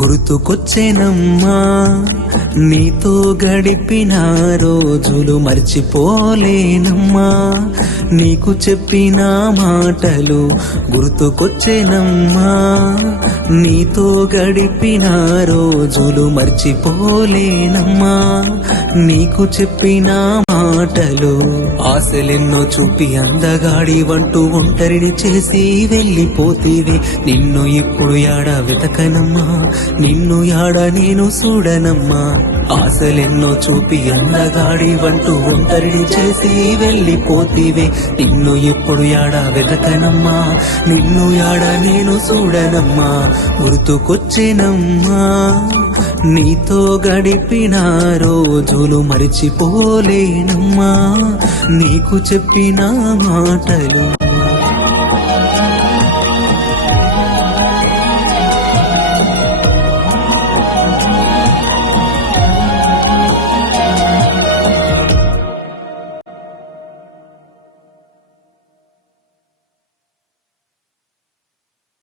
గుర్తుకొచ్చేనమ్మా నీతో గడిపిన రోజులు మర్చిపోలేనమ్మా, నీకు చెప్పిన మాటలు గుర్తుకొచ్చేనమ్మా, నీతో గడిపిన రోజులు మర్చిపోలేనమ్మా, నీకు చెప్పిన మాటలు. ఆశలెన్నో చూపి అందగాడి వంటూ ఒంటరిని చేసి వెళ్ళిపోతీవి, నిన్ను ఇప్పుడు యాడ వెతకనమ్మా, నిన్ను యాడ నేను చూడనమ్మా. ఆశలెన్నో చూపి అందగాడి వంటూ ఒంటరిని చేసి వెళ్ళిపోతీవి, నిన్ను ఇప్పుడు యాడ వెతకనమ్మా, నిన్ను యాడ నేను చూడనమ్మా. గుర్తుకొచ్చేనమ్మా నీతో గడిపిన రోజులు మరిచిపోలేనమ్మా, నీకు చెప్పిన మాటలు.